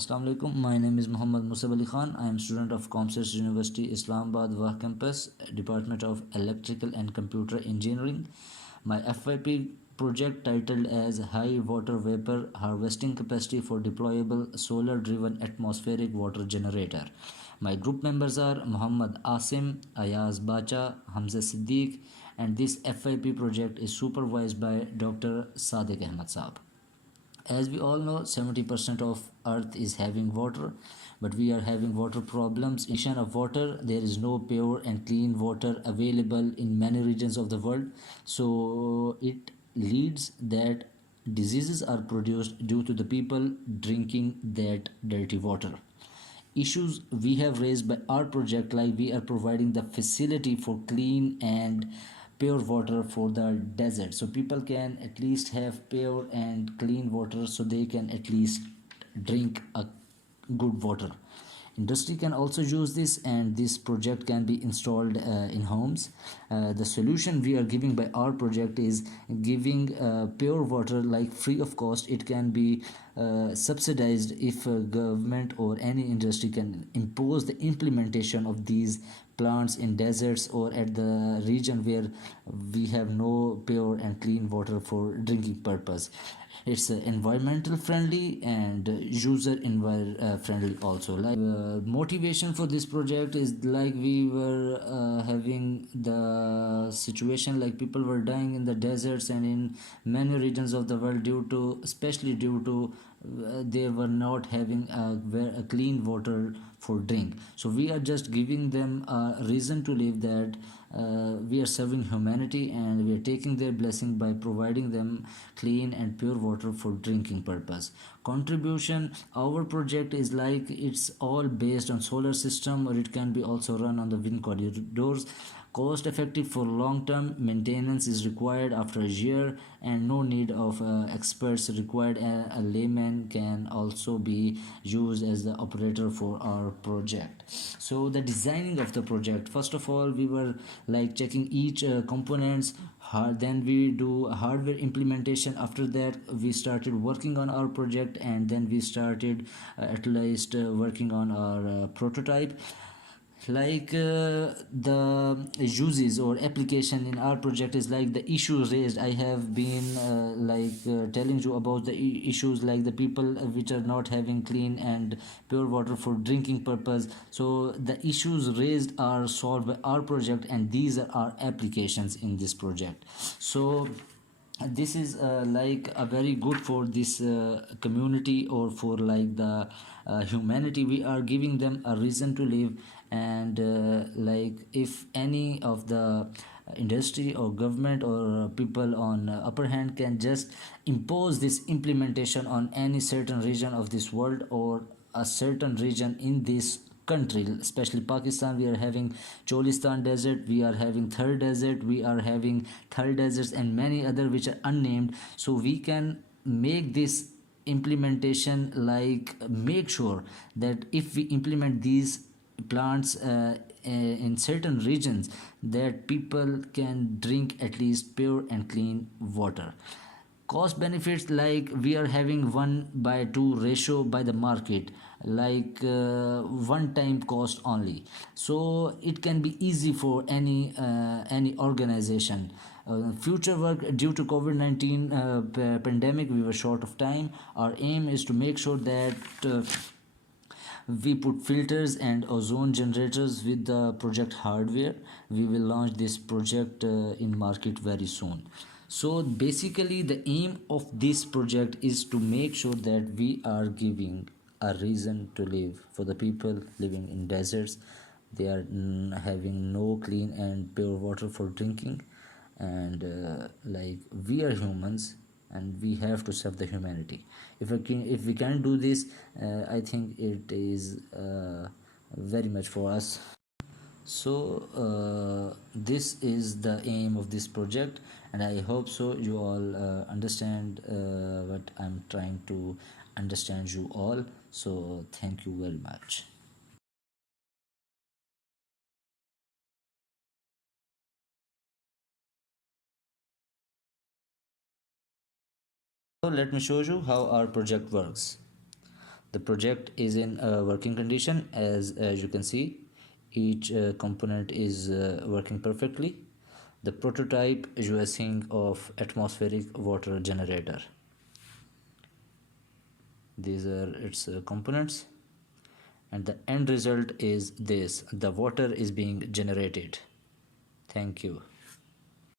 Assalamu alaikum. My name is Muhammad Musab Ali Khan. I am student of Comsets University, Islamabad, Wah Campus, Department of Electrical and Computer Engineering. My FYP project titled as High Water Vapor Harvesting Capacity for Deployable Solar Driven Atmospheric Water Generator. My group members are Muhammad Asim, Ayaz Bacha, Hamza Siddiq, and this FYP project is supervised by Dr. Sadiq Ahmad Saab. As we all know, 70% of earth is having water, but we are having water problems. In addition of water, there is no pure and clean water available in many regions of the world, so it leads that diseases are produced due to the people drinking that dirty water. Issues we have raised by our project, like we are providing the facility for clean and pure water for the desert, so people can at least have pure and clean water, so they can at least drink a good water. Industry can also use this, and this project can be installed in homes. The solution we are giving by our project is giving pure water like free of cost. It can be subsidized if government or any industry can impose the implementation of these plants in deserts or at the region where we have no pure and clean water for drinking purpose. It's environmental friendly and user friendly also. Like motivation for this project is like we were having the situation like people were dying in the deserts and in many regions of the world due to, especially due to they were not having a clean water for drink. So we are just giving them a reason to live, that we are serving humanity and we are taking their blessing by providing them clean and pure water for drinking purpose. Contribution, our project is like it's all based on solar system, or it can be also run on the wind corridors. Cost effective for long term, maintenance is required after a year, and no need of experts required. A layman can also be used as the operator for our project. So the designing of the project, first of all we were like checking each components. Then we do hardware implementation. After that we started working on our project, and then we started at least working on our prototype. Like the uses or application in our project is like the issues raised. I have been telling you about the issues like the people which are not having clean and pure water for drinking purpose. So the issues raised are solved by our project, and these are our applications in this project. So this is like a very good for this community, or for like the humanity. We are giving them a reason to live, and like if any of the industry or government or people on upper hand can just impose this implementation on any certain region of this world or a certain region in this country, especially Pakistan. We are having Cholistan desert, we are having Thar desert, we are having Thar deserts, and many other which are unnamed. So we can make this implementation, like make sure that if we implement these plants in certain regions, that people can drink at least pure and clean water. Cost benefits, like we are having 1:2 ratio by the market, like one time cost only, so it can be easy for any organization. Future work, due to COVID-19 pandemic we were short of time. Our aim is to make sure that we put filters and ozone generators with the project hardware. We will launch this project in market very soon. So basically the aim of this project is to make sure that we are giving a reason to live for the people living in deserts. They are having no clean and pure water for drinking, and like we are humans and we have to serve the humanity. If we can't do this, I think it is very much for us. So this is the aim of this project, and I hope so you all understand what I'm trying to understand you all. So thank you very much. So let me show you how our project works. The project is in working condition. As you can see, each component is working perfectly. The prototype using of atmospheric water generator. These are its components, and the end result is this: the water is being generated. Thank you.